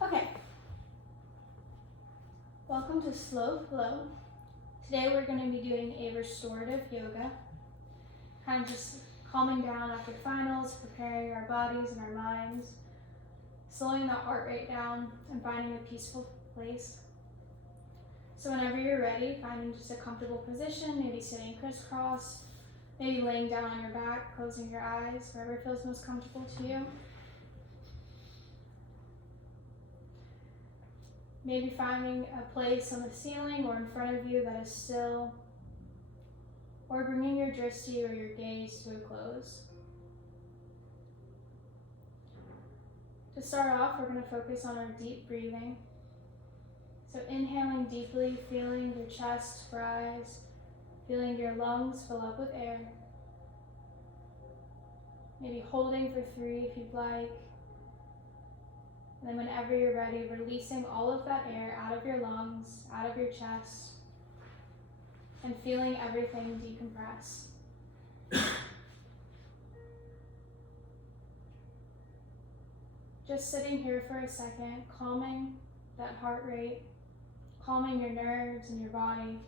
Okay, welcome to Slow Flow. Today we're going to be doing a restorative yoga, kind of just calming down after finals, preparing our bodies and our minds, slowing that heart rate down, and finding a peaceful place. So whenever you're ready, finding just a comfortable position, maybe sitting crisscross, maybe laying down on your back, closing your eyes, wherever feels most comfortable to you. Maybe finding a place on the ceiling or in front of you that is still, or bringing your drishti or your gaze to a close. To start off, we're going to focus on our deep breathing. So inhaling deeply, feeling your chest rise, feeling your lungs fill up with air. Maybe holding for 3 if you'd like. And then whenever you're ready, releasing all of that air out of your lungs, out of your chest, and feeling everything decompress. Just sitting here for a second, calming that heart rate, calming your nerves and your body,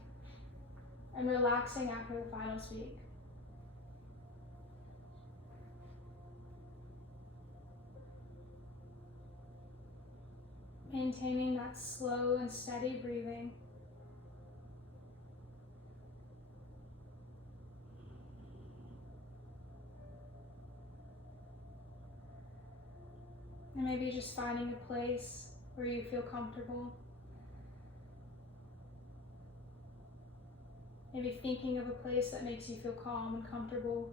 and relaxing after the final speak. Maintaining that slow and steady breathing. And maybe just finding a place where you feel comfortable. Maybe thinking of a place that makes you feel calm and comfortable.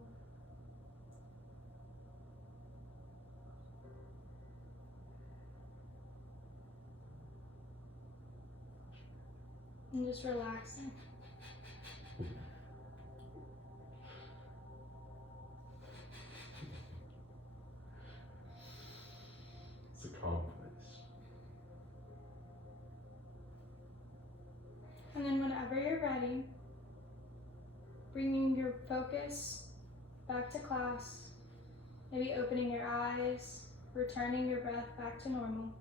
And just relaxing. It's a calm place. And then whenever you're ready, bringing your focus back to class, maybe opening your eyes, returning your breath back to normal.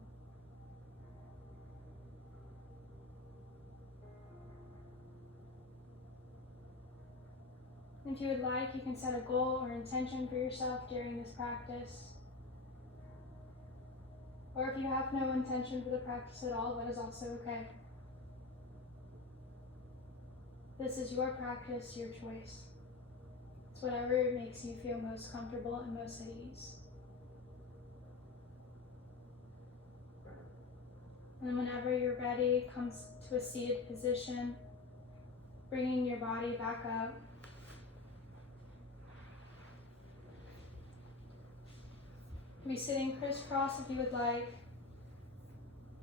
If you would like, you can set a goal or intention for yourself during this practice. Or if you have no intention for the practice at all, that is also okay. This is your practice, your choice. It's whatever makes you feel most comfortable and most at ease. And then whenever you're ready, come to a seated position, bringing your body back up. Be sitting crisscross if you would like.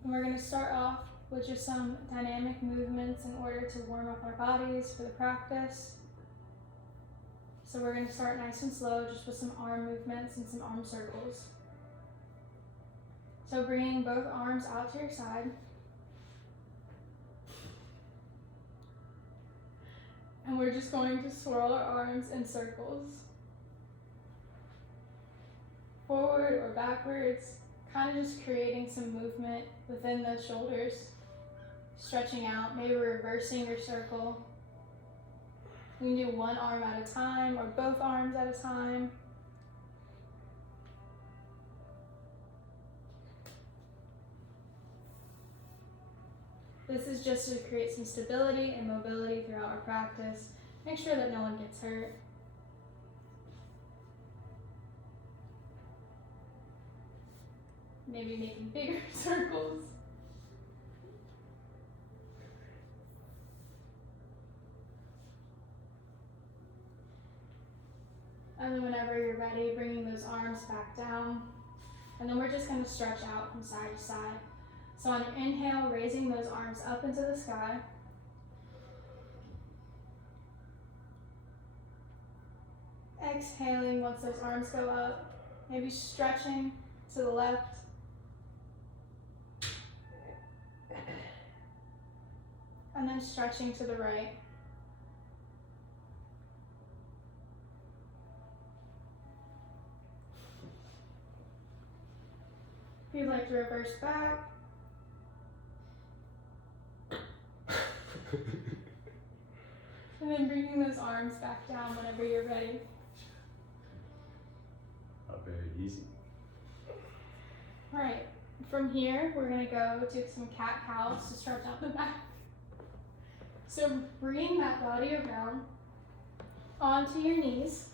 And we're going to start off with just some dynamic movements in order to warm up our bodies for the practice. So we're going to start nice and slow, just with some arm movements and some arm circles. So bringing both arms out to your side. And we're just going to swirl our arms in circles. Forward or backwards, kind of just creating some movement within the shoulders, stretching out, maybe reversing your circle. You can do one arm at a time or both arms at a time. This is just to create some stability and mobility throughout our practice. Make sure that no one gets hurt. Maybe making bigger circles. And then whenever you're ready, bringing those arms back down. And then we're just going to stretch out from side to side. So on your inhale, raising those arms up into the sky. Exhaling once those arms go up. Maybe stretching to the left. And then stretching to the right. If you'd like to reverse back. And then bringing those arms back down whenever you're ready. Not very easy. All right, from here, we're gonna go do some cat-cows to stretch out the back. So bring that body around onto your knees.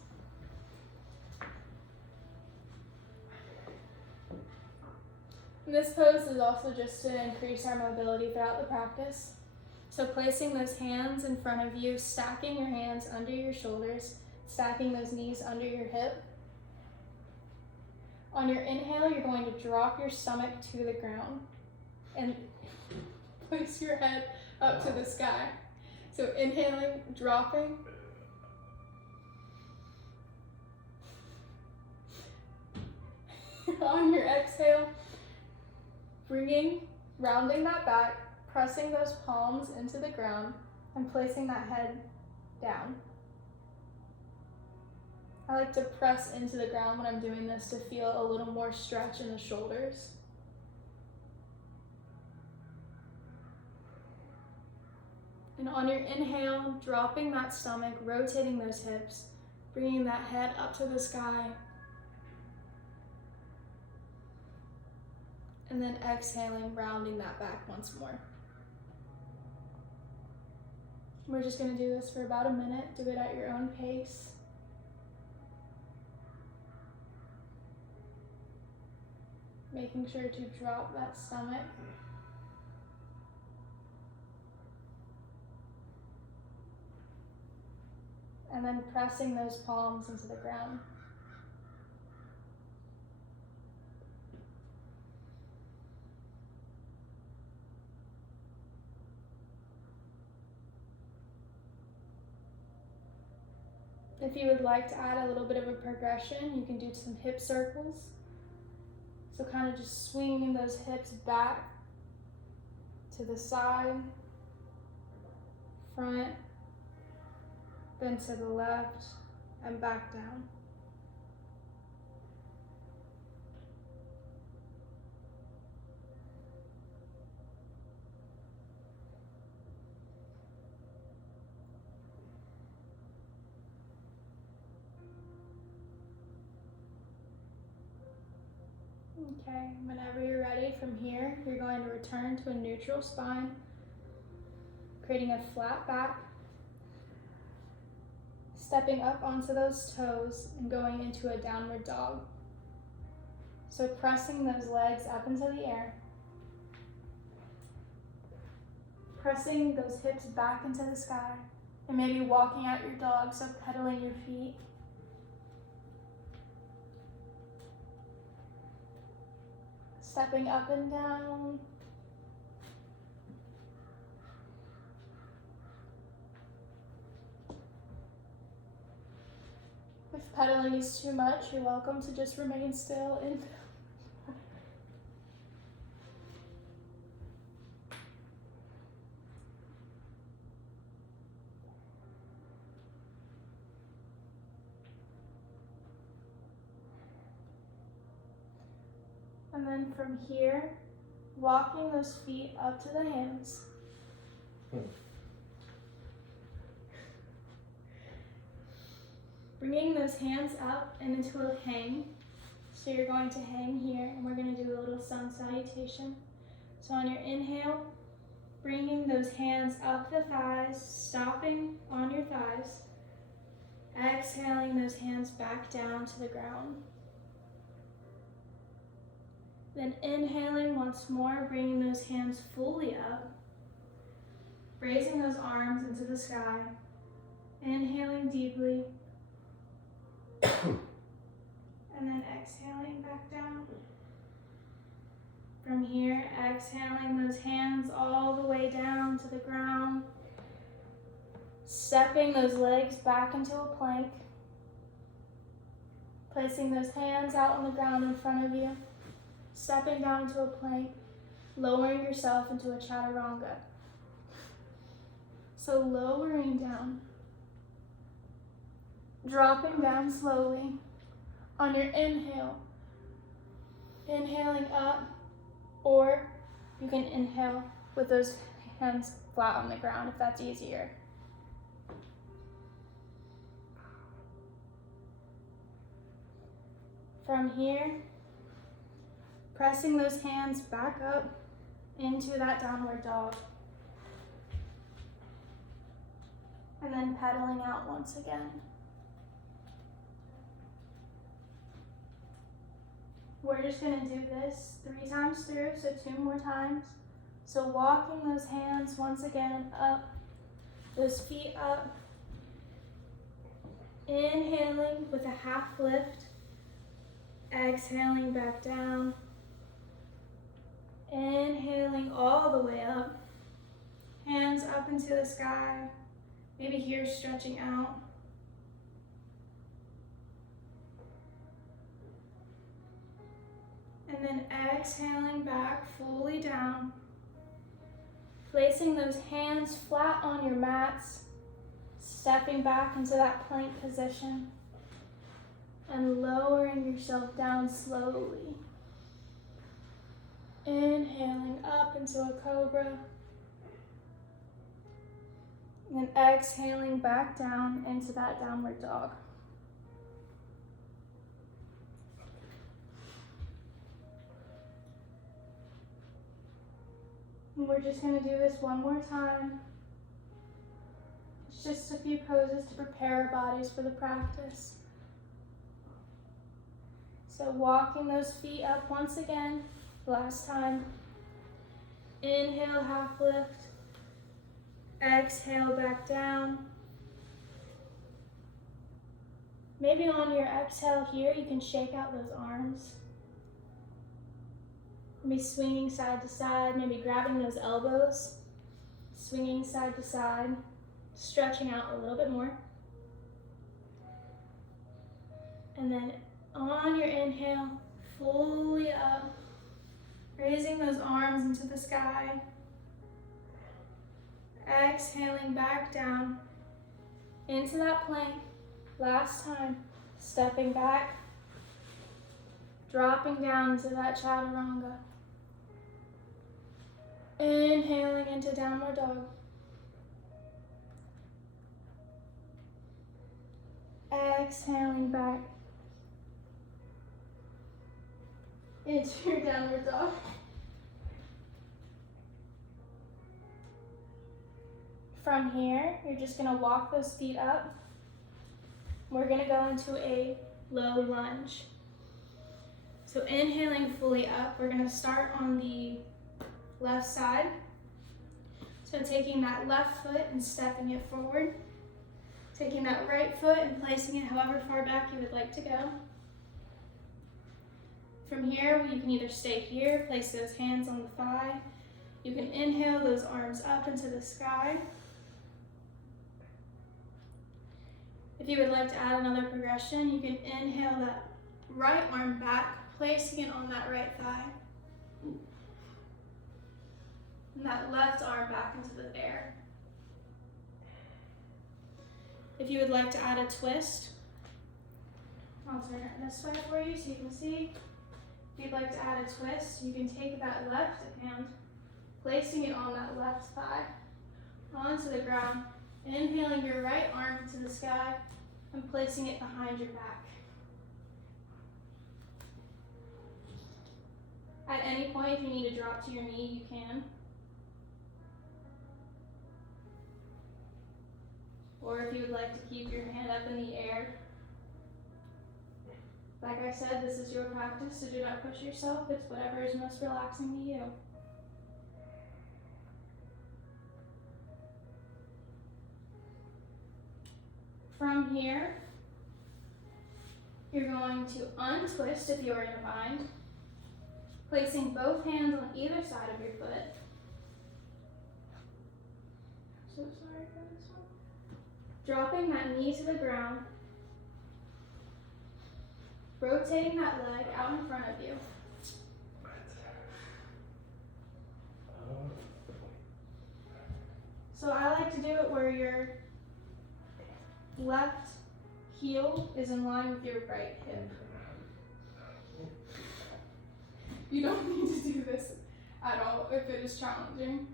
And this pose is also just to increase our mobility throughout the practice. So placing those hands in front of you, stacking your hands under your shoulders, stacking those knees under your hip. On your inhale, you're going to drop your stomach to the ground and place your head up to the sky. So inhaling, dropping. On your exhale, rounding that back, pressing those palms into the ground and placing that head down. I like to press into the ground when I'm doing this to feel a little more stretch in the shoulders. And on your inhale, dropping that stomach, rotating those hips, bringing that head up to the sky. And then exhaling, rounding that back once more. We're just going to do this for about a minute. Do it at your own pace. Making sure to drop that stomach. And then pressing those palms into the ground. If you would like to add a little bit of a progression, you can do some hip circles. So kind of just swinging those hips back to the side, front, then to the left, and back down. Okay, whenever you're ready from here, you're going to return to a neutral spine, creating a flat back, stepping up onto those toes and going into a downward dog. So pressing those legs up into the air, pressing those hips back into the sky, and maybe walking out your dog, so pedaling your feet. Stepping up and down. If pedaling is too much, you're welcome to just remain still and then from here, walking those feet up to the hands. Bringing those hands up and into a hang. So you're going to hang here, and we're going to do a little sun salutation. So on your inhale, bringing those hands up the thighs, stopping on your thighs. Exhaling those hands back down to the ground. Then inhaling once more, bringing those hands fully up. Raising those arms into the sky. Inhaling deeply. And then exhaling back down. From here, exhaling those hands all the way down to the ground. Stepping those legs back into a plank. Placing those hands out on the ground in front of you. Stepping down into a plank. Lowering yourself into a chaturanga. So lowering down. Dropping down slowly. On your inhale, inhaling up, Or you can inhale with those hands flat on the ground if that's easier. From here, pressing those hands back up into that downward dog. And then pedaling out once again. We're just gonna do this 3 times through, so 2 more times. So walking those hands once again up, those feet up. Inhaling with a half lift. Exhaling back down. Inhaling all the way up. Hands up into the sky. Maybe here stretching out. And then exhaling back fully down. Placing those hands flat on your mats. Stepping back into that plank position. And lowering yourself down slowly. Inhaling up into a cobra. And then exhaling back down into that downward dog. And we're just going to do this one more time. It's just a few poses to prepare our bodies for the practice. So walking those feet up once again, last time. Inhale, half lift. Exhale back down. Maybe on your exhale here, you can shake out those arms. Maybe swinging side to side, maybe grabbing those elbows, swinging side to side, stretching out a little bit more. And then on your inhale, fully up, raising those arms into the sky. Exhaling back down into that plank. Last time, stepping back, dropping down into that chaturanga. Inhaling into downward dog. Exhaling back into your downward dog. From here, you're just gonna walk those feet up. We're gonna go into a low lunge. So inhaling fully up, we're gonna start on the left side. So taking that left foot and stepping it forward. Taking that right foot and placing it however far back you would like to go. From here, you can either stay here, place those hands on the thigh. You can inhale those arms up into the sky. If you would like to add another progression, you can inhale that right arm back, placing it on that right thigh. And that left arm back into the air. If you would like to add a twist, I'll turn it this way for you so you can see. If you'd like to add a twist, you can take that left hand, placing it on that left thigh, onto the ground, inhaling your right arm into the sky, and placing it behind your back. At any point, if you need to drop to your knee, you can. Or if you would like to keep your hand up in the air. Like I said, this is your practice, so do not push yourself. It's whatever is most relaxing to you. From here, you're going to untwist if you're in a bind, placing both hands on either side of your foot. So sorry for this one. Dropping that knee to the ground, rotating that leg out in front of you. So I like to do it where your left heel is in line with your right hip. You don't need to do this at all if it is challenging.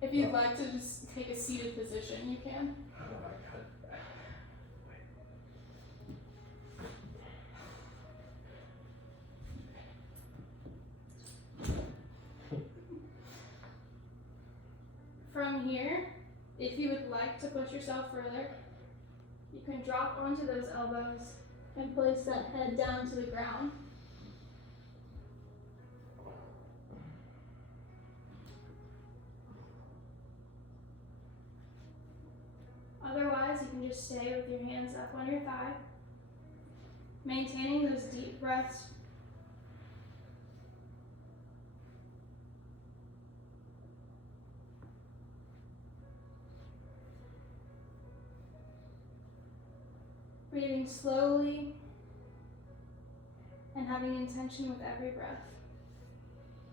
If you'd like to just take a seated position, you can. Oh my god. From here, if you would like to push yourself further, you can drop onto those elbows and place that head down to the ground. Otherwise, you can just stay with your hands up on your thigh, maintaining those deep breaths. Breathing slowly and having intention with every breath.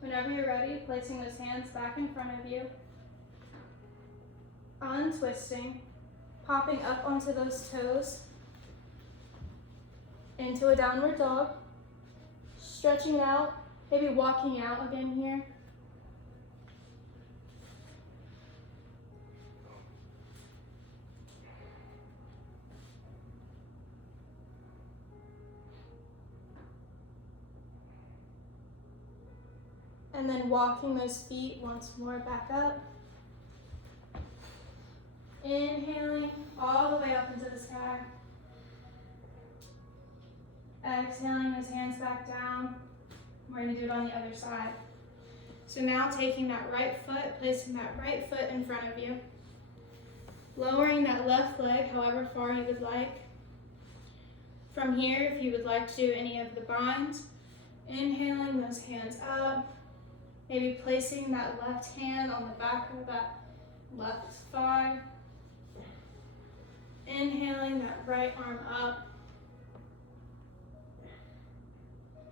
Whenever you're ready, placing those hands back in front of you, untwisting, popping up onto those toes into a downward dog, stretching out, maybe walking out again here. And then walking those feet once more back up. Inhaling all the way up into the sky. Exhaling those hands back down. We're going to do it on the other side. So now taking that right foot, placing that right foot in front of you. Lowering that left leg however far you would like. From here, if you would like to do any of the binds, inhaling those hands up. Maybe placing that left hand on the back of that left thigh. Inhaling that right arm up.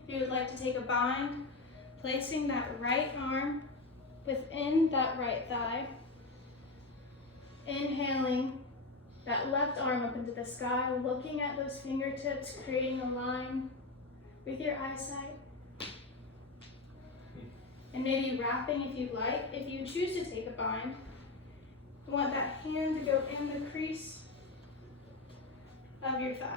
If you would like to take a bind, placing that right arm within that right thigh. Inhaling that left arm up into the sky, looking at those fingertips, creating a line with your eyesight. And maybe wrapping if you'd like. If you choose to take a bind, you want that hand to go in the crease of your thigh.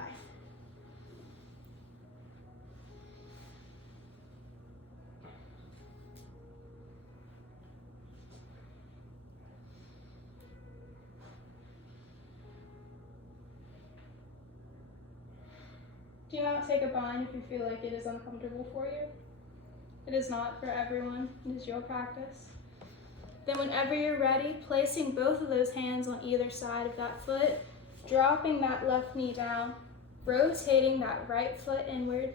Do not take a bind if you feel like it is uncomfortable for you. It is not for everyone. It is your practice. Then whenever you're ready, placing both of those hands on either side of that foot, dropping that left knee down, rotating that right foot inward.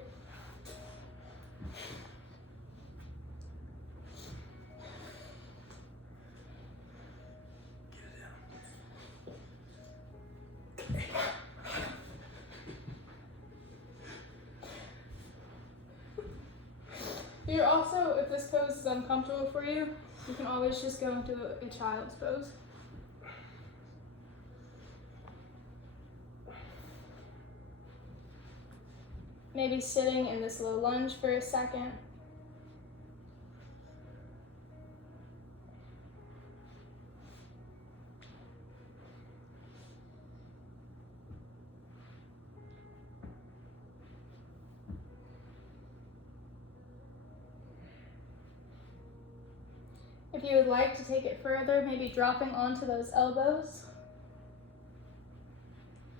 You're also, if this pose is uncomfortable for you, you can always just go into a child's pose. Maybe sitting in this low lunge for a second. If you would like to take it further, maybe dropping onto those elbows,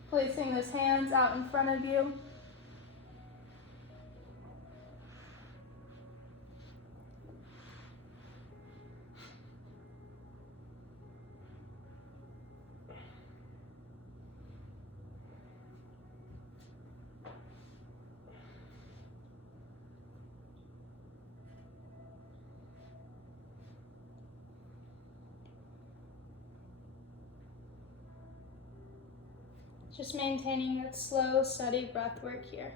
placing those hands out in front of you. Just maintaining that slow, steady breath work here.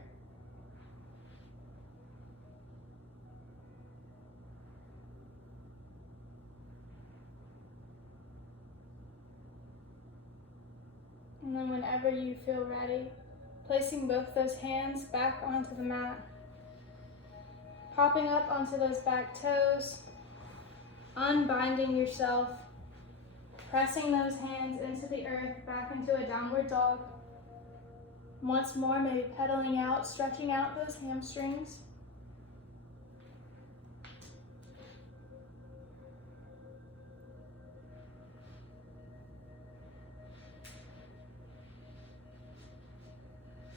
And then whenever you feel ready, placing both those hands back onto the mat, popping up onto those back toes, unbinding yourself, pressing those hands into the earth, back into a downward dog. Once more, maybe pedaling out, stretching out those hamstrings.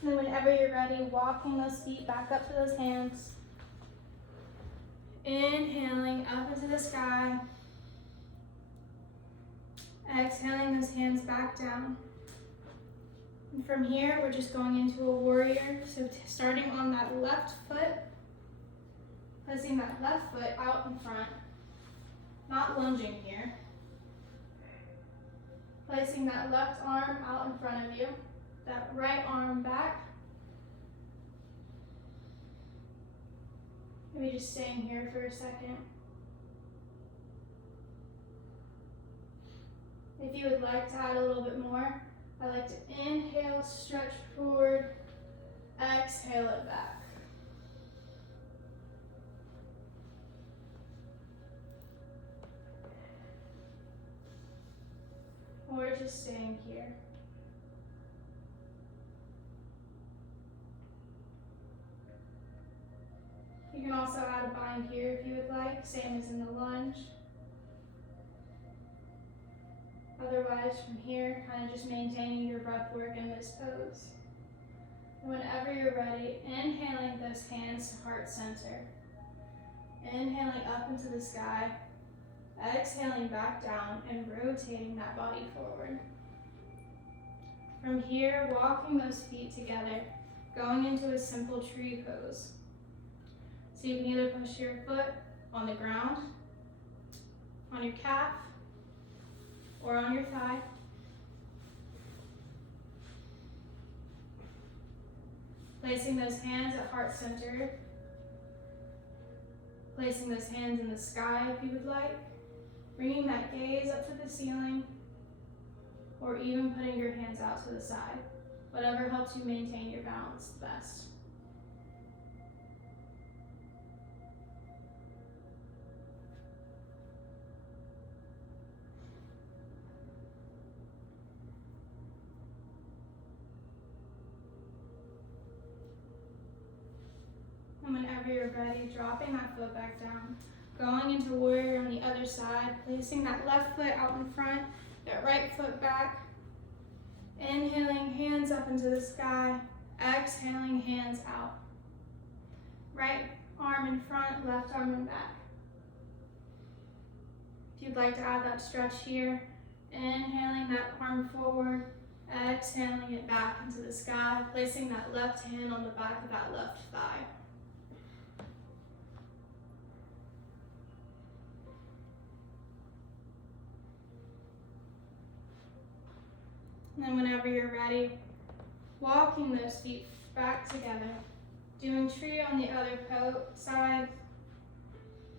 And then whenever you're ready, walking those feet back up to those hands. Inhaling up into the sky. Exhaling those hands back down. And from here, we're just going into a warrior. So starting on that left foot, placing that left foot out in front, not lunging here. Placing that left arm out in front of you, that right arm back. Maybe just staying here for a second. If you would like to add a little bit more, I like to inhale, stretch forward, exhale it back. Or just staying here. You can also add a bind here if you would like, same as in the lunge. Otherwise, from here, kind of just maintaining your breath work in this pose. Whenever you're ready, inhaling those hands to heart center. Inhaling up into the sky, exhaling back down and rotating that body forward. From here, walking those feet together, going into a simple tree pose. So you can either push your foot on the ground, on your calf, or on your thigh. Placing those hands at heart center. Placing those hands in the sky if you would like. Bringing that gaze up to the ceiling, or even putting your hands out to the side. Whatever helps you maintain your balance the best. And whenever you're ready, dropping that foot back down. Going into warrior on the other side, placing that left foot out in front, that right foot back. Inhaling, hands up into the sky. Exhaling, hands out. Right arm in front, left arm in back. If you'd like to add that stretch here, inhaling that arm forward, exhaling it back into the sky, placing that left hand on the back of that left thigh. And then whenever you're ready, walking those feet back together, doing tree on the other side,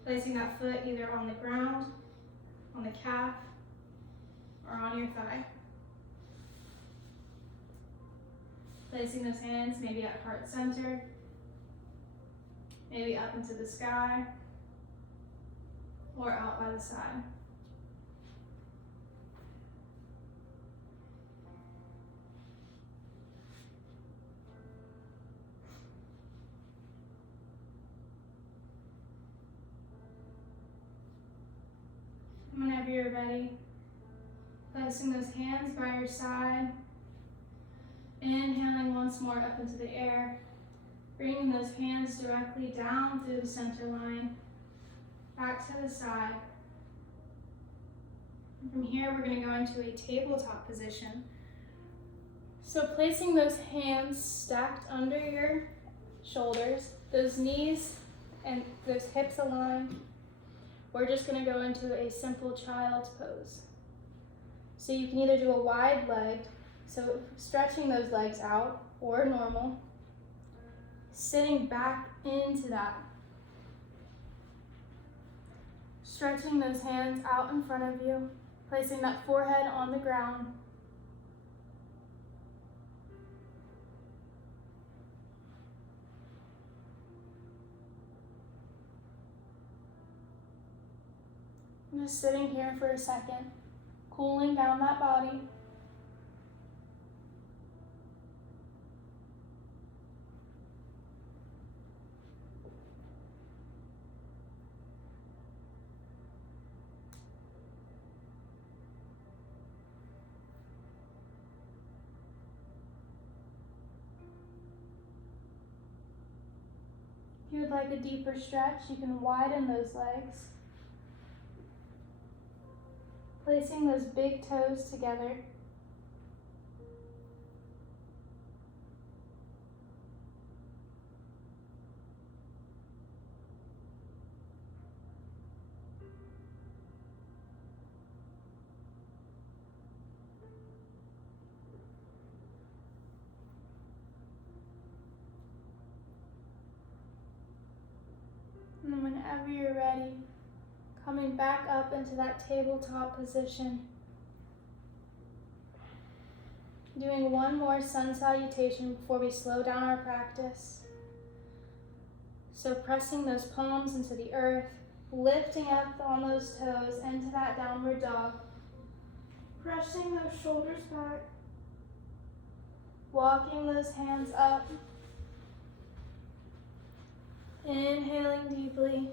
placing that foot either on the ground, on the calf, or on your thigh. Placing those hands maybe at heart center, maybe up into the sky, or out by the side. Whenever you're ready, placing those hands by your side, inhaling once more up into the air, bringing those hands directly down through the center line, back to the side. And from here, we're going to go into a tabletop position. So placing those hands stacked under your shoulders, those knees and those hips aligned, we're just going to go into a simple child's pose. So you can either do a wide leg, so stretching those legs out, or normal, sitting back into that. Stretching those hands out in front of you, placing that forehead on the ground. I'm just sitting here for a second, cooling down that body. If you would like a deeper stretch, you can widen those legs, placing those big toes together. And then whenever you're ready, coming back up into that tabletop position. Doing one more sun salutation before we slow down our practice. So pressing those palms into the earth, lifting up on those toes into that downward dog. Pressing those shoulders back. Walking those hands up. Inhaling deeply.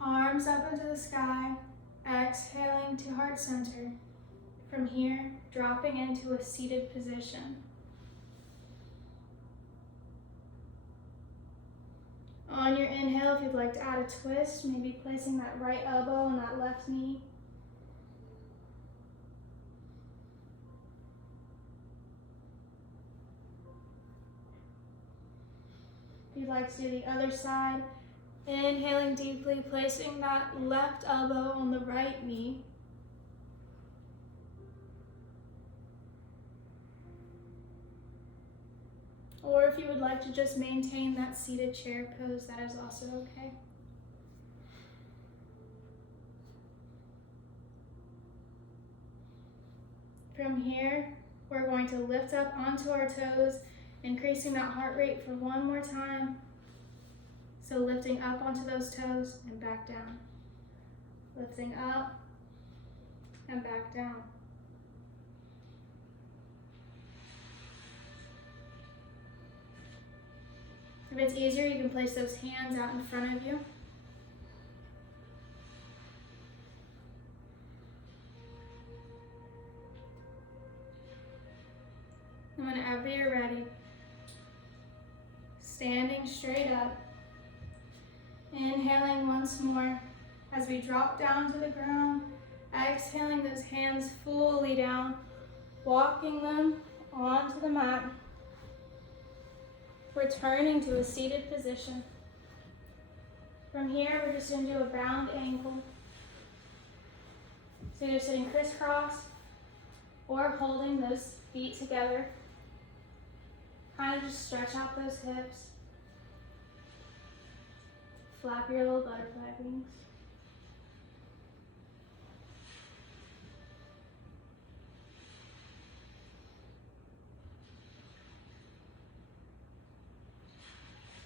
Arms up into the sky. Exhaling to heart center. From here, dropping into a seated position. On your inhale, if you'd like to add a twist, maybe placing that right elbow on that left knee. If you'd like to do the other side, inhaling deeply, placing that left elbow on the right knee. Or if you would like to just maintain that seated chair pose, that is also okay. From here, we're going to lift up onto our toes, increasing that heart rate for one more time. So lifting up onto those toes and back down. Lifting up and back down. If it's easier, you can place those hands out in front of you. And whenever you're ready, standing straight up, inhaling once more as we drop down to the ground, exhaling those hands fully down, walking them onto the mat. Returning to a seated position. From here, we're just going to do a bound ankle. So you're sitting crisscross or holding those feet together. Kind of just stretch out those hips. Flap your little butterfly wings.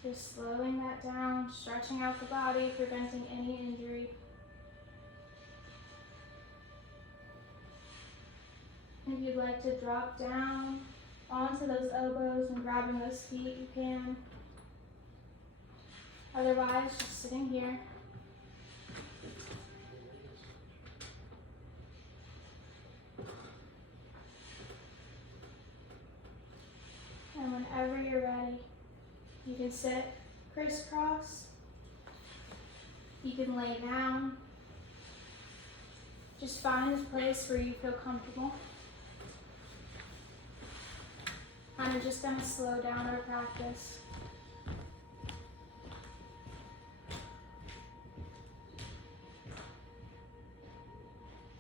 Just slowing that down, stretching out the body, preventing any injury. If you'd like to drop down onto those elbows and grabbing those feet, you can. Otherwise, just sitting here. And whenever you're ready, you can sit crisscross. You can lay down. Just find a place where you feel comfortable. I'm just going to slow down our practice.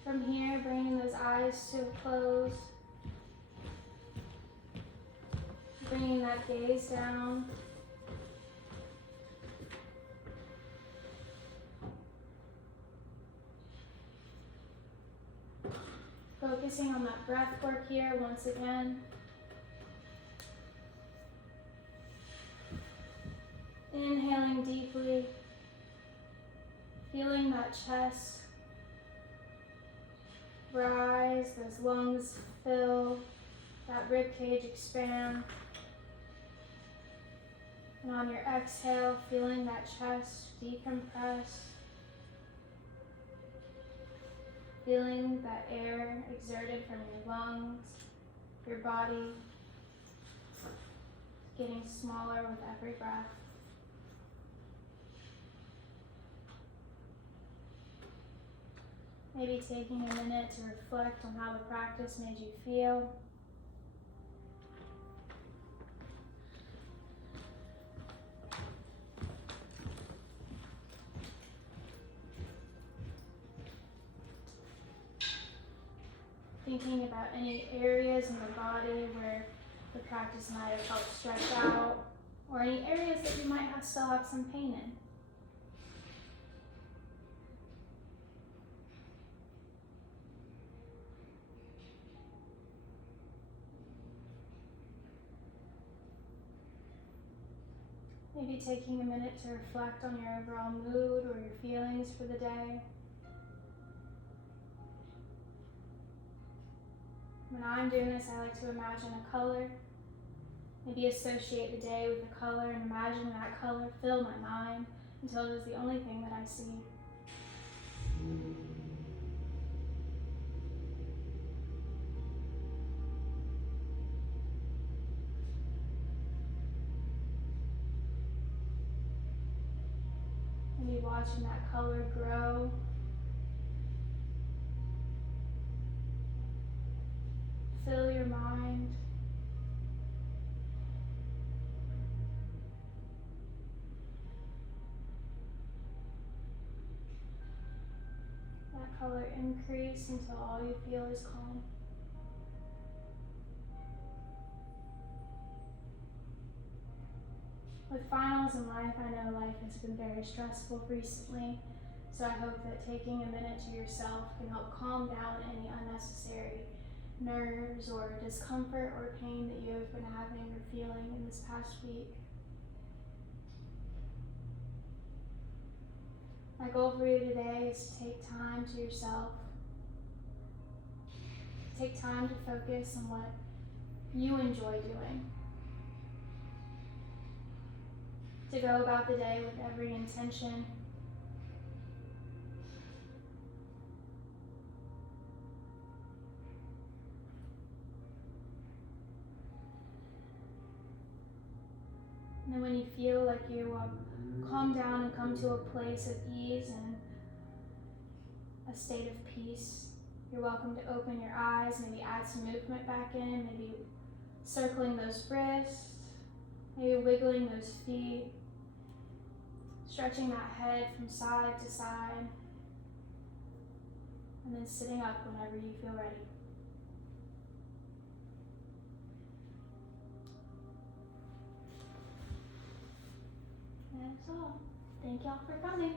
From here, bringing those eyes to a close. Bringing that gaze down. Focusing on that breath work here once again. Inhaling deeply. Feeling that chest rise, those lungs fill, that rib cage expand. And on your exhale, feeling that chest decompress. Feeling that air exerted from your lungs, your body getting smaller with every breath. Maybe taking a minute to reflect on how the practice made you feel. Thinking about any areas in the body where the practice might have helped stretch out, or any areas that you might still have some pain in. Maybe taking a minute to reflect on your overall mood or your feelings for the day. When I'm doing this, I like to imagine a color. Maybe associate the day with a color and imagine that color fill my mind until it is the only thing that I see. Maybe watching that color grow. Fill your mind. That color increase until all you feel is calm. With finals in life, I know life has been very stressful recently, so I hope that taking a minute to yourself can help calm down any unnecessary nerves or discomfort or pain that you have been having or feeling in this past week. My goal for you today is to take time to yourself. Take time to focus on what you enjoy doing. To go about the day with every intention. And then when you feel like you calm down and come to a place of ease and a state of peace, you're welcome to open your eyes, maybe add some movement back in, maybe circling those wrists, maybe wiggling those feet, stretching that head from side to side, and then sitting up whenever you feel ready. That's all. Thank y'all for coming.